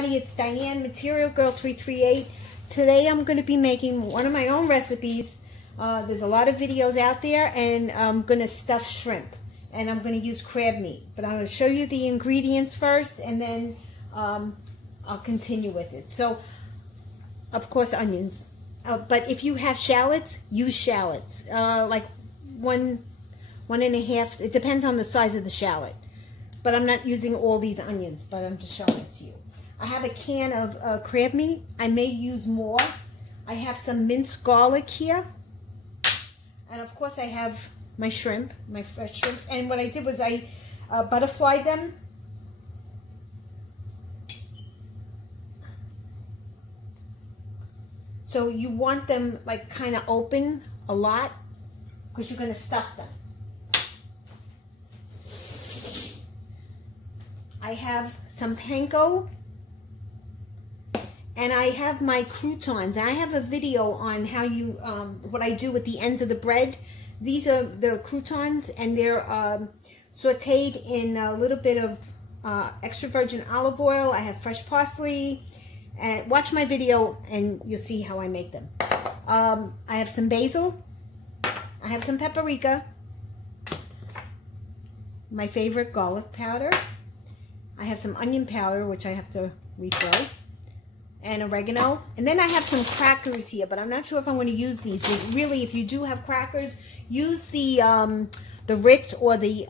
everybody, it's Diane, Material Girl 338. Today I'm going to be making one of my own recipes. There's a lot of videos out there, and I'm going to stuff shrimp. And I'm going to use crab meat. But I'm going to show you the ingredients first, and then I'll continue with it. So, of course, onions. But if you have shallots, use shallots. Like one and a half. It depends on the size of the shallot. But I'm not using all these onions, but I'm just showing it to you. I have a can of crab meat. I may use more. I have some minced garlic here. And of course I have my shrimp, my fresh shrimp. And what I did was I butterflied them. So you want them like kind of open a lot because you're going to stuff them. I have some panko, and I have my croutons. I have a video on how you, what I do with the ends of the bread. These are the croutons, and they're sauteed in a little bit of extra virgin olive oil. I have fresh parsley. And watch my video, and you'll see how I make them. I have some basil. I have some paprika. My favorite garlic powder. I have some onion powder, which I have to refill, and oregano. And then I have some crackers here, but I'm not sure if I'm going to use these. But really, if you do have crackers, use the Ritz or the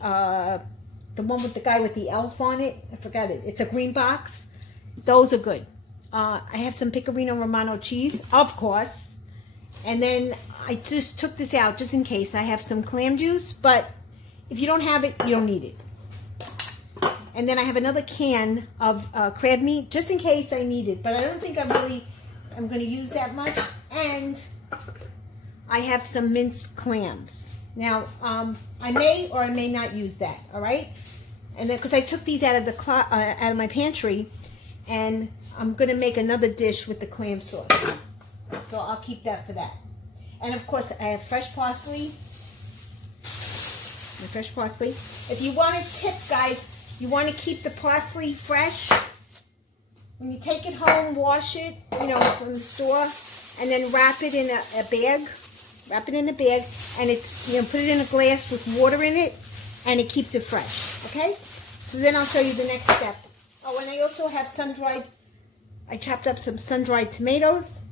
one with the guy with the elf on it. I forgot it. It's a green box. Those are good. I have some Pecorino Romano cheese, of course. And then I just took this out just in case. I have some clam juice, but if you don't have it, you don't need it. And then I have another can of crab meat, just in case I need it. But I don't think I'm going to use that much. And I have some minced clams. Now, I may or I may not use that, all right? And then, because I took these out of my pantry, and I'm going to make another dish with the clam sauce. So I'll keep that for that. And, of course, I have fresh parsley. My fresh parsley. If you want a tip, guys, you want to keep the parsley fresh. When you take it home, wash it, you know, from the store, and then wrap it in a bag. Wrap it in a bag, and it's, you know, put it in a glass with water in it, and it keeps it fresh. Okay? So then I'll show you the next step. Oh, and I also have sun-dried. I chopped up some sun-dried tomatoes,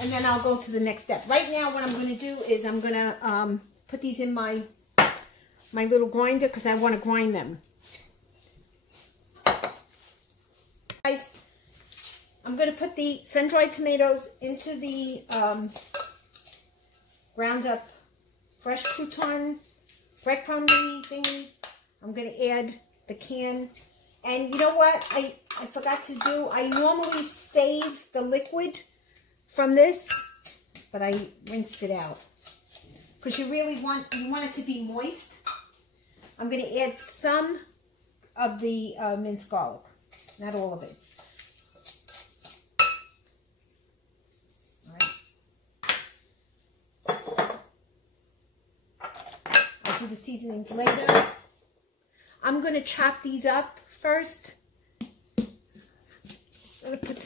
and then I'll go to the next step. Right now, what I'm going to do is I'm going to put these in my little grinder because I want to grind them. Guys, I'm going to put the sun-dried tomatoes into the ground up fresh crouton breadcrumby thingy. I'm going to add the can. And you know what I forgot to do? I normally save the liquid from this, but I rinsed it out. Because you really want it to be moist. I'm going to add some of the minced garlic, not all of it. All right. I'll do the seasonings later. I'm going to chop these up first. I'm going to put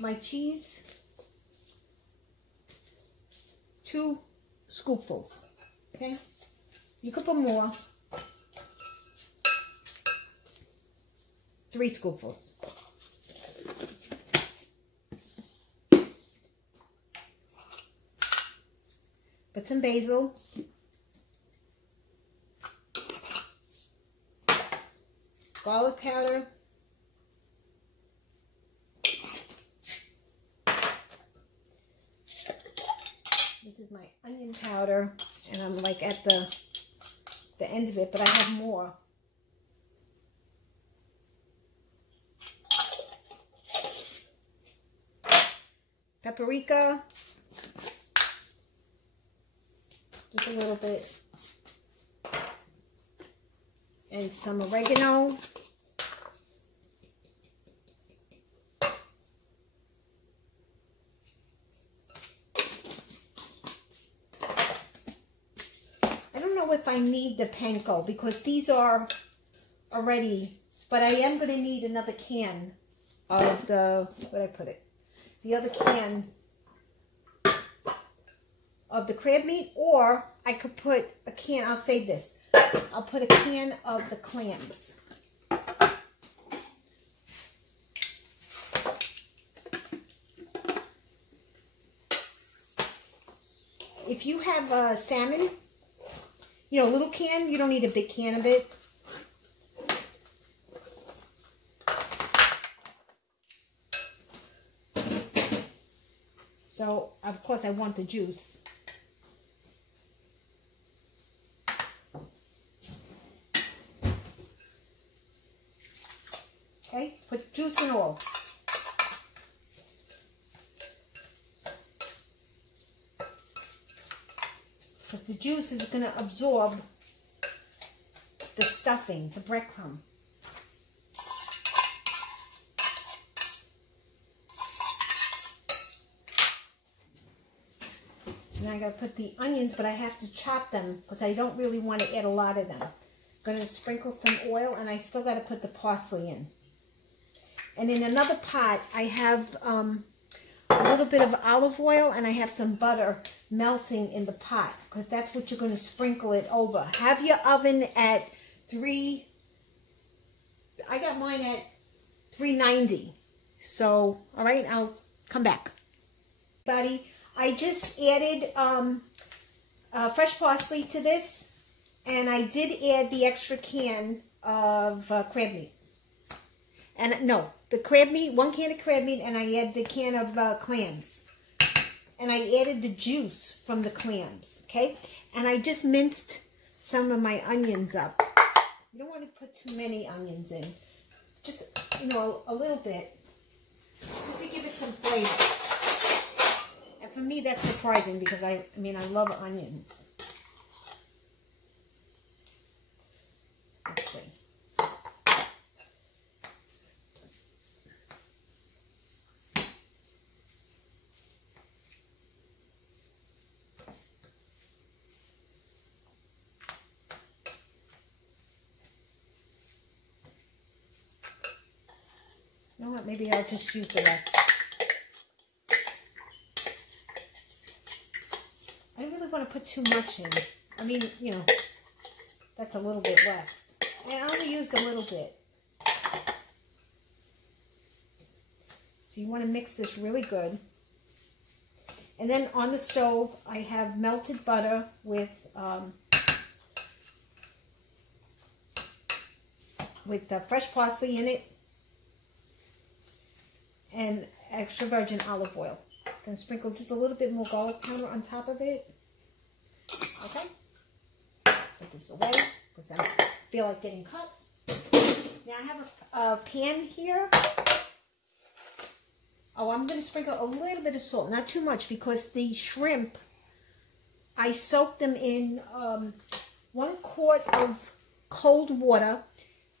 my cheese, 2 scoopfuls. Okay, you could put more. 3 scoopfuls. Put some basil. Garlic powder. This is my onion powder. And I'm like at the end of it, but I have more. Paprika. Just a little bit. And some oregano. know if I need the panko because these are already, but I am going to need another can of the, where'd I put it? The other can of the crab meat, or I could put a can, I'll save this. I'll put a can of the clams. If you have salmon, you know, a little can, you don't need a big can of it. So, of course, I want the juice. Okay, put juice and all. Because the juice is going to absorb the stuffing, the breadcrumb. Now I got to put the onions, but I have to chop them because I don't really want to add a lot of them. I'm going to sprinkle some oil, and I still got to put the parsley in. And in another pot, I have a little bit of olive oil, and I have some butter melting in the pot, because that's what you're going to sprinkle it over. Have your oven at I got mine at 390. So, all right, I'll come back. Buddy, I just added fresh parsley to this, and I did add the extra can of crab meat. And no, the crab meat, 1 can of crab meat, and I added the can of clams. And I added the juice from the clams, okay? And I just minced some of my onions up. You don't want to put too many onions in. Just, you know, a little bit. Just to give it some flavor. And for me, that's surprising because I mean, I love onions. Let's see. You know what? Maybe I'll just use the rest. I don't really want to put too much in. I mean, you know, that's a little bit left. I only used a little bit. So you want to mix this really good. And then on the stove, I have melted butter with fresh parsley in it. And extra virgin olive oil. I'm going to sprinkle just a little bit more garlic powder on top of it. Okay. Put this away because I don't feel like getting cut. Now I have a pan here. Oh, I'm going to sprinkle a little bit of salt. Not too much because the shrimp, I soaked them in 1 quart of cold water,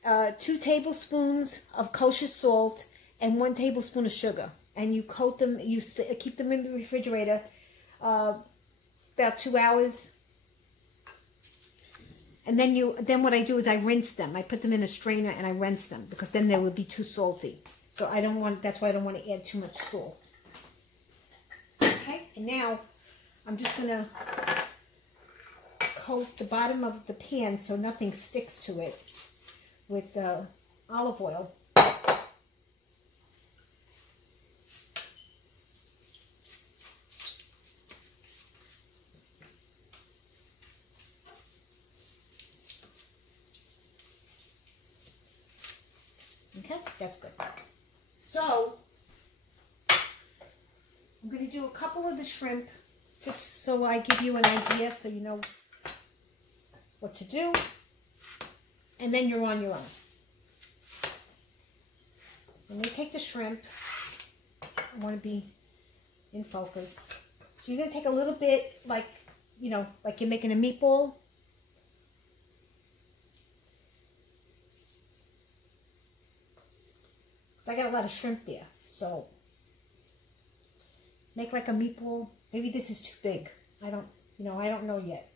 2 tablespoons of kosher salt, and 1 tablespoon of sugar, and you coat them. You keep them in the refrigerator about 2 hours, and then what I do is I rinse them. I put them in a strainer and I rinse them because then they would be too salty. So I don't want. That's why I don't want to add too much salt. Okay, and now I'm just gonna coat the bottom of the pan so nothing sticks to it with olive oil. Okay, that's good. So, I'm going to do a couple of the shrimp just so I give you an idea so you know what to do. And then you're on your own. Let me take the shrimp. I want to be in focus. So you're going to take a little bit like, you know, like you're making a meatball. I got a lot of shrimp there, so make like a meatball. Maybe this is too big. I don't know yet,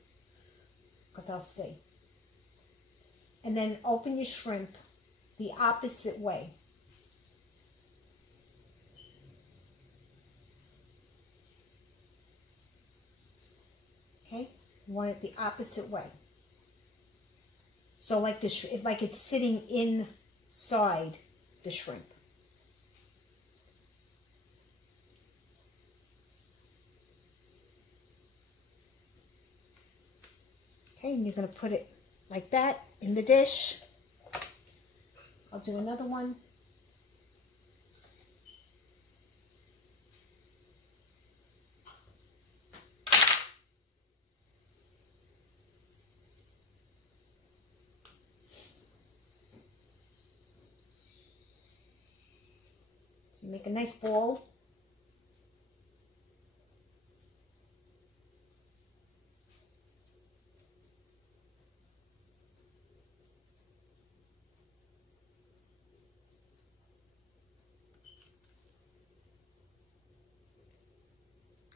because I'll see. and then open your shrimp the opposite way. Okay, you want it the opposite way. So like like it's sitting inside the shrimp. Okay, and you're going to put it like that in the dish. I'll do another one. So you make a nice ball.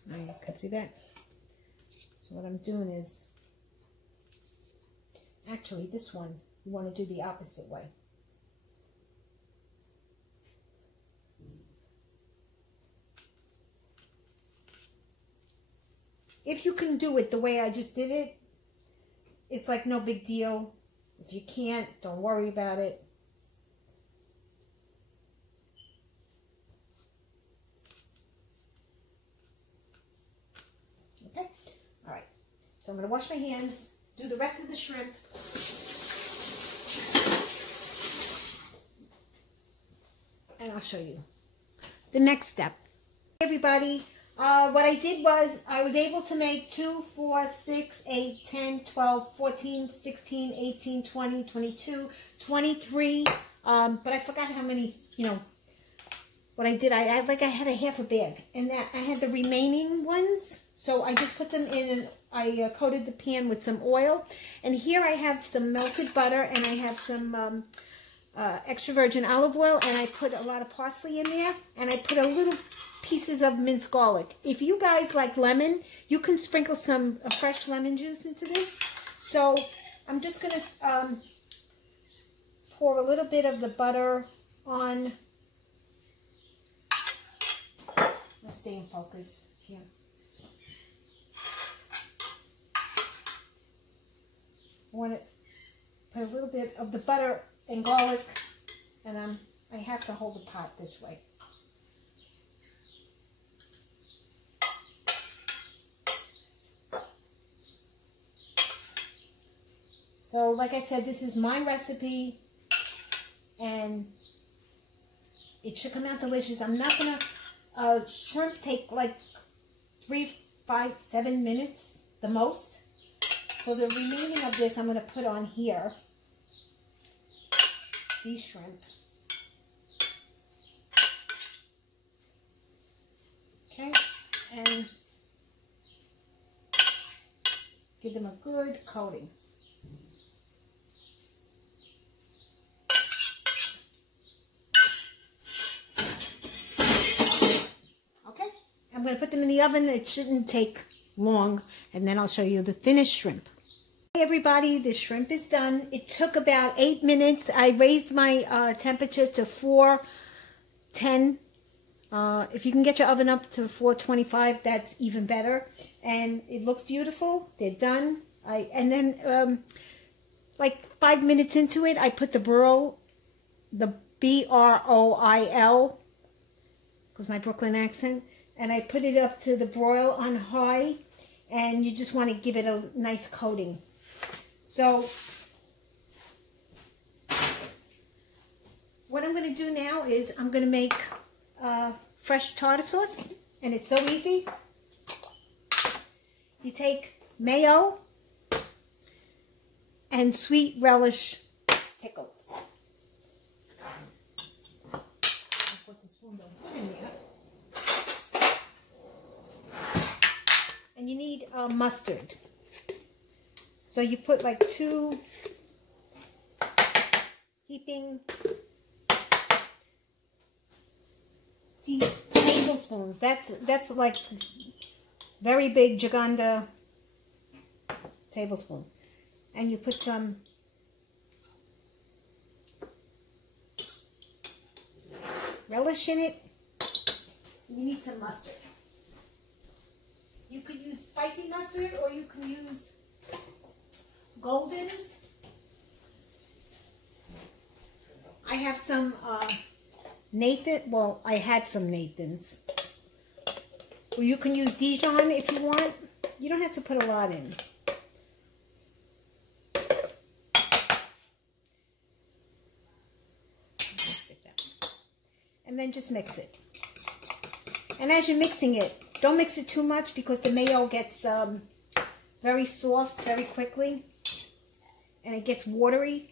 Now you can see that. So what I'm doing is, actually this one, you want to do the opposite way. If you can do it the way I just did it, it's like no big deal. If you can't, don't worry about it. Okay, all right. So I'm going to wash my hands, do the rest of the shrimp. And I'll show you the next step. Hey everybody. What I did was I was able to make 2, 4, 6, 8, 10, 12, 14, 16, 18, 20, 22, 23. But I forgot how many, what I did. I had a half a bag. And that I had the remaining ones. So I just put them in and I coated the pan with some oil. And here I have some melted butter and I have some extra virgin olive oil. And I put a lot of parsley in there. And I put a little pieces of minced garlic. If you guys like lemon, you can sprinkle some fresh lemon juice into this. So I'm just going to pour a little bit of the butter on. Let's stay in focus here. I want to put a little bit of the butter and garlic, and I have to hold the pot this way. So, like I said, this is my recipe, and it should come out delicious. I'm not going to, shrimp take like 3, 5, 7 minutes, the most. So the remaining of this I'm going to put on here, these shrimp. Okay, and give them a good coating. I'm going to put them in the oven. It shouldn't take long, and then I'll show you the finished shrimp. Hey everybody, the shrimp is done. It took about 8 minutes. I raised my temperature to 410. If you can get your oven up to 425, that's even better. And it looks beautiful. They're done. And then like 5 minutes into it, I put the broil, the B-R-O-I-L, because my Brooklyn accent. And I put it up to the broil on high, and you just want to give it a nice coating. So what I'm going to do now is I'm going to make fresh tartar sauce, and it's so easy. You take mayo and sweet relish pickles. Of course, the spoon don't put in there. And you need mustard. So you put like 2 heaping tablespoons. That's like very big Giganda tablespoons. And you put some relish in it. You need some mustard. You could use spicy mustard or you can use Golden's. I have some Nathan, well, I had some Nathan's. Or you can use Dijon if you want. You don't have to put a lot in. And then just mix it. And as you're mixing it, don't mix it too much because the mayo gets very soft very quickly. And it gets watery.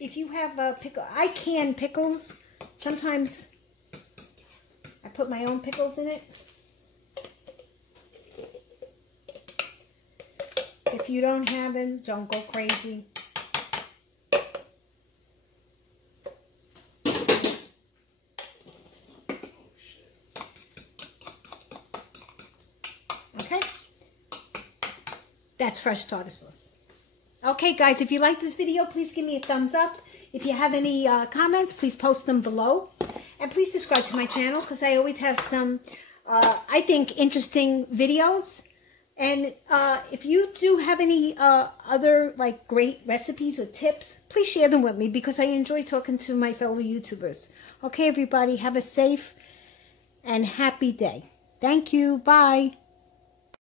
If you have pickle, I can pickles. Sometimes I put my own pickles in it. If you don't have it, don't go crazy. Okay, that's fresh tartar sauce. Okay, guys, if you like this video, please give me a thumbs up. If you have any comments, please post them below. And please subscribe to my channel because I always have some, I think, interesting videos. And if you do have any other, like, great recipes or tips, please share them with me because I enjoy talking to my fellow YouTubers. Okay, everybody, have a safe and happy day. Thank you. Bye.